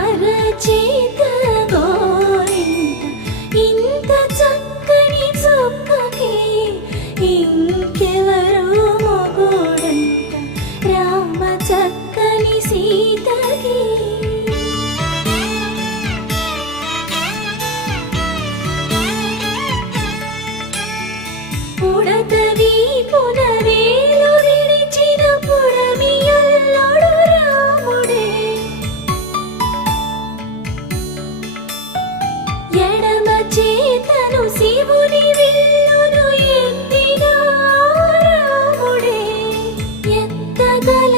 అరచేత గోరింట ఇంత చక్కని చుక్కకి ఇంకెవరో మొగుడంట రామ చక్కని సీతకి. ఉడత వీపున వేలు విడిచిన పుడమియల్లుడు రాముడే, ఎడమ చేతను శివుని విల్లును ఎత్తిన రాముడే, ఎత్తగల